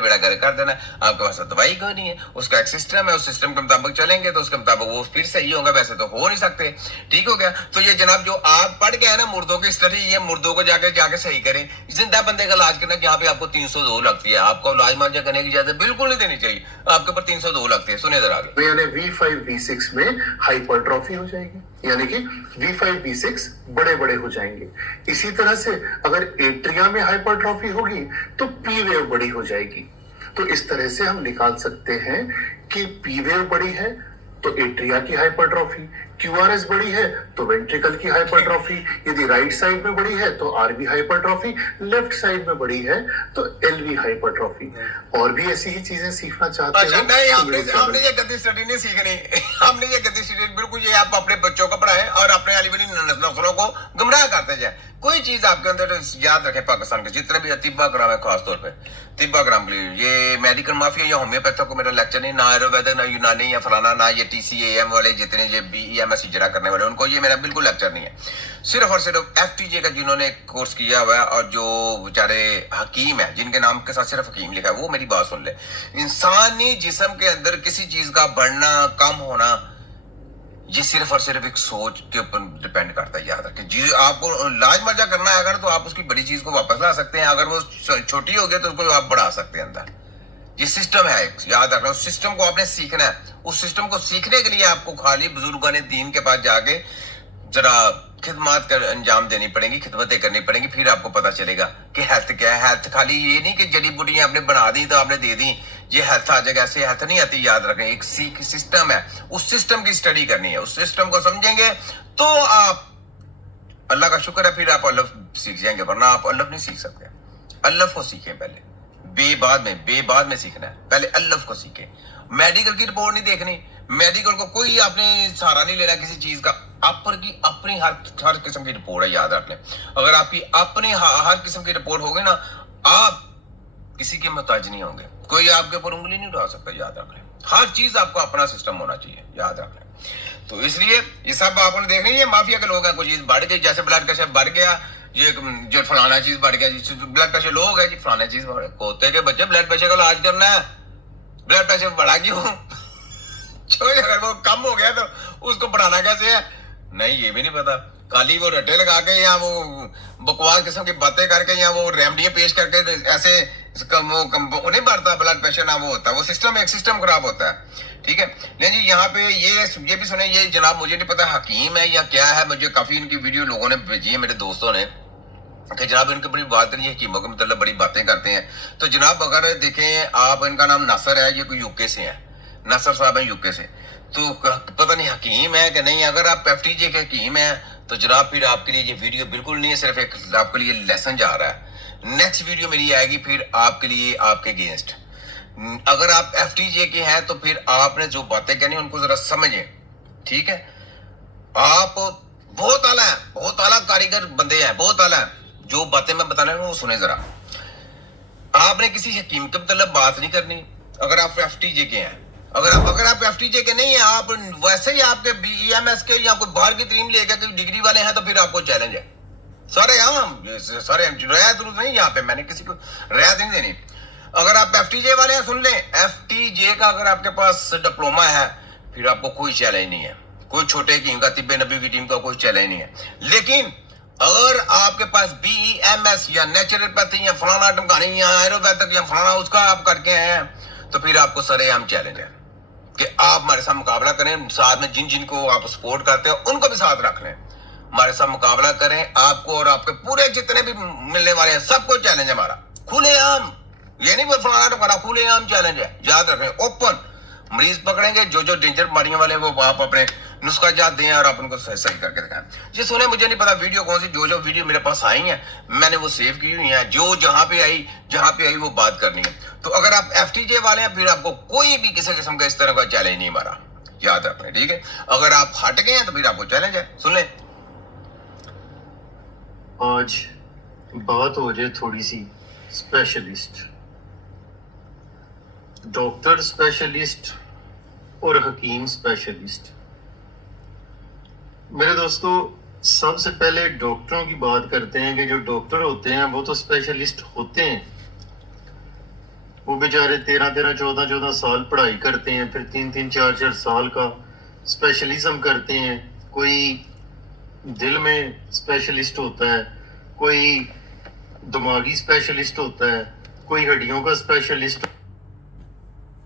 बेड़ा गर्क कर देना, आपके पास दवाई कोई नहीं है, उसका एक सिस्टम है, उस सिस्टम के मुताबिक चलेंगे तो उसके मुताबिक वो फिर सही होगा, वैसे तो हो नहीं सकते। ठीक हो गया। तो ये जनाब जो आप पढ़ के है ना मुर्दों की स्टडी, ये मुर्दों को जाके सही करें। जिंदा बंदे का इलाज करना जहाँ पे आपको 302 लगती है, आपको इलाज मांझा करने की इजाजत बिल्कुल नहीं देनी चाहिए, आपके ऊपर 302 लगती है। सुने जरा आगे। यानी V5 V6 में हाइपरट्रॉफी हो जाएगी, यानी कि V5 V6 बड़े बड़े हो जाएंगे। इसी तरह से अगर एट्रिया में हाइपरट्रॉफी होगी तो पी वेव बड़ी हो जाएगी। तो इस तरह से हम निकाल सकते हैं कि पी वेव बड़ी है तो एट्रिया की हाइपरट्रॉफी, QRS बड़ी है तो वेंट्रिकल की हाइपरट्रॉफी, यदि राइट साइड में बड़ी है तो RV हाइपरट्रॉफी, लेफ्ट साइड में बड़ी है तो LV हाइपरट्रॉफी। और भी ऐसी ही चीजें सीखना चाहते अच्छा, हो? नहीं, हमने ये गद्दी स्टडी नहीं सीखनी। हमने ये गद्दी स्टडी बिल्कुल, ये आप अपने बच्चों को पढ़ाएं और अपने आने वाली नस्लों को गुमराह करते जाए। कोई चीज आपके अंदर याद रखें, पाकिस्तान के जितने भी तिब्बा ग्राम है, खासतौर पे तिब्बा ग्राम के लिए, ये मेडिकल माफिया या होम्योपैथी को मेरा लेक्चर नहीं, ना आयुर्वेदिक, ना यूनानी या फलाना, ना ये TCAM वाले जितने ये BEMS इजरा करने वाले, उनको ये मेरा बिल्कुल लेक्चर नहीं है। सिर्फ और सिर्फ FTJ का जिन्होंने कोर्स किया हुआ है और जो बेचारे हकीम है, जिनके नाम के साथ सिर्फ हकीम लिखा है, वो मेरी बात सुन ले। इंसानी जिस्म के अंदर किसी चीज का बढ़ना कम होना, ये सिर्फ और सिर्फ एक सोच के ऊपर डिपेंड करता है। याद रखें, जी आपको लाज मर्जा करना है अगर, तो आप उसकी बड़ी चीज को वापस ला सकते हैं, अगर वो छोटी हो गई तो उसको आप बढ़ा सकते हैं अंदर। ये सिस्टम है, याद रखना। उस सिस्टम को आपने सीखना है। उस सिस्टम को सीखने के लिए आपको खाली बुजुर्गान दीन के पास जाके जरा खिदमत कर अंजाम देनी पड़ेगी, खिदमतें करनी पड़ेंगी, फिर आपको पता चलेगा कि हेल्थ क्या है। हेल्थ खाली ये नहीं कि जड़ी बूटियां आपने बना दी तो आपने दे दी, ये हेल्थ आ जाएगा, ऐसे हेल्थ नहीं आती। याद रखें, एक सीख सिस्टम है, उस सिस्टम की स्टडी करनी है। उस सिस्टम को समझेंगे तो आप, अल्लाह का शुक्र है, फिर आप अल्लाह सीख जाएंगे, वरना आप अल्लाह नहीं सीख सकते। अल्लाह को सीखें पहले, बाद में सीखना है, पहले अल्लाह को सीखें। मेडिकल की रिपोर्ट नहीं देखनी, मेडिकल को कोई आपने सहारा नहीं लेना किसी चीज का। अपनी हर किस्म की रिपोर्ट है, याद रख लें। अगर आपकी अपनी हर किस्म की रिपोर्ट होगी ना, आप किसी के मोहताज नहीं होंगे, कोई आपके ऊपर उंगली नहीं उठा सकता। याद रख लें, हर चीज आपको अपना सिस्टम होना चाहिए, याद रख लें। तो इसलिए ये सब आपने देखना, ये माफिया के लोग हैं, कोई चीज बढ़ गई, जैसे ब्लड प्रेशर बढ़ गया, ये जो फलाना चीज बढ़ गया, ब्लड प्रेशर लोग है जी, फलाना चीज बढ़ गया। कोते के बच्चे ब्लड प्रेशर का इलाज करना है, ब्लड प्रेशर बढ़ा क्यों? अगर वो कम हो गया तो उसको बढ़ाना कैसे है? नहीं, ये भी नहीं पता। खाली वो रट्टे लगा के या वो बकवास किस्म की बातें करके या वो रेमडियां पेश करके ऐसे वो नहीं बढ़ता ब्लड प्रेशर, ना वो होता, वो सिस्टम, एक सिस्टम खराब होता है। ठीक है, नहीं जी, यहाँ पे ये भी सुने, ये जनाब मुझे नहीं पता हकीम है या क्या है, मुझे काफी इनकी वीडियो लोगों ने भेजी है, मेरे दोस्तों ने, कि जनाब इनकी बड़ी बात करिए, हकीमों के मतलब बड़ी बातें करते हैं। तो जनाब अगर देखें आप, इनका नाम नासर है, ये कोई यूके से है, नासर साहब है यूके से। तो पता नहीं हकीम है कि नहीं। अगर आप FTJ के हकीम हैं तो जनाब फिर आपके लिए ये वीडियो बिल्कुल नहीं है, सिर्फ एक आपके लिए लेसन जा रहा है। नेक्स्ट वीडियो मेरी आएगी फिर आपके लिए, आपके अगेंस्ट। अगर आप FTJ के हैं तो फिर आपने जो बातें कहनी उनको जरा समझें। ठीक है, आप बहुत आला है, बहुत आला कारीगर बंदे हैं, बहुत आला है। जो बातें मैं बताने रहा हूँ वो सुने जरा। आपने किसी हकीम के मतलब बात नहीं करनी अगर आप FTJ के हैं। अगर आप FTJ के नहीं है, आप वैसे ही आपके BEMS के या कोई बाहर की तरीम लेकर कोई डिग्री वाले हैं, तो फिर आपको चैलेंज है। सारे रियायत नहीं, यहाँ पे मैंने किसी को रियायत नहीं देनी। अगर आप FTJ वाले हैं, सुन लें, FTJ का अगर आपके पास डिप्लोमा है फिर आपको कोई चैलेंज नहीं है, कोई छोटे टीम का, तिब्बे नबी की टीम का कोई चैलेंज नहीं है। लेकिन अगर आपके पास BEMS या नेचुरोपैथी या फलाना ढमकानी या आयुर्वेदिक या फलाना उसका आप करके हैं, तो फिर आपको सरेआम चैलेंज है कि आप हमारे साथ मुकाबला करें। साथ में जिनको आप सपोर्ट करते हैं उनको भी साथ रख लें, हमारे साथ मुकाबला करें। आपको और आपके पूरे जितने भी मिलने वाले हैं सबको चैलेंज है हमारा, खुलेआम। ये नहीं फलाना ढमकाना, खुलेआम चैलेंज है, याद रखें। ओपन मरीज पकड़ेंगे, जो डेंजर बीमारियों वाले वो आप अपने नुस्खा जात दें और आप उनको सही करके दिखाएं। जी सुने, मुझे नहीं पता वीडियो कौन सी, जो वीडियो मेरे पास आई है मैंने वो सेव की हुई है, जो जहां पे आई वो बात करनी है। तो अगर आप FTJ वाले हैं फिर आपको कोई भी किसी किस्म का इस तरह का चैलेंज नहीं मारा, याद रखना। ठीक है, अगर आप हट गए हैं तो फिर आपको चैलेंज है। सुन लें, आज बात हो जाए थोड़ी सी स्पेशलिस्ट, डॉक्टर स्पेशलिस्ट और हकीम स्पेशलिस्ट। मेरे दोस्तों, सबसे पहले डॉक्टरों की बात करते हैं कि जो डॉक्टर होते हैं वो तो स्पेशलिस्ट होते हैं, وہ बेचारे 13-14 साल पढ़ाई करते हैं, फिर 3-3 4-4 साल का स्पेशलिज्म करते हैं. कोई दिल में स्पेशलिस्ट होता है, कोई दिमागी स्पेशलिस्ट होता है, कोई हड्डियों का स्पेशलिस्ट